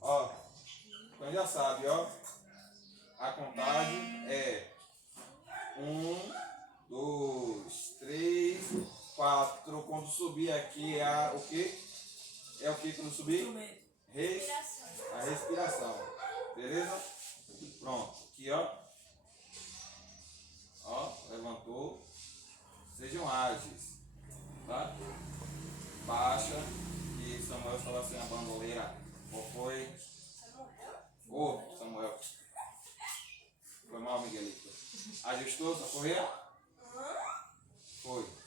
Ó, então já sabe, ó. A contagem é 1, 2, 3, 4. Quando subir aqui é o quê? É o que quando subir? A respiração. Beleza? Pronto. Aqui, ó. Ó, levantou. Sejam ágeis. Tá? Baixa. E Samuel estava sem a bandoleira. Qual foi? Ô, Samuel. Foi mal, Miguelito. Ajustou essa correia? Foi.